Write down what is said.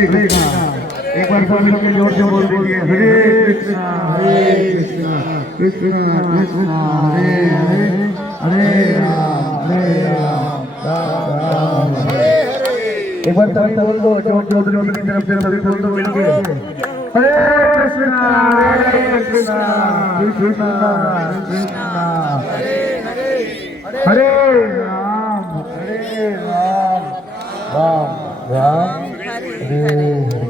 एक बार सभी लोग जोर से बोल दीजिए हरे कृष्णा कृष्णा कृष्णा हरे हरे हरे राम राम राम हरे हरे। एक बार सभी बोल दो जोर जोर की तरफ से सभी बोल दो मिलके हरे कृष्णा कृष्णा कृष्णा हरे हरे हरे राम राम राम हरे हरे।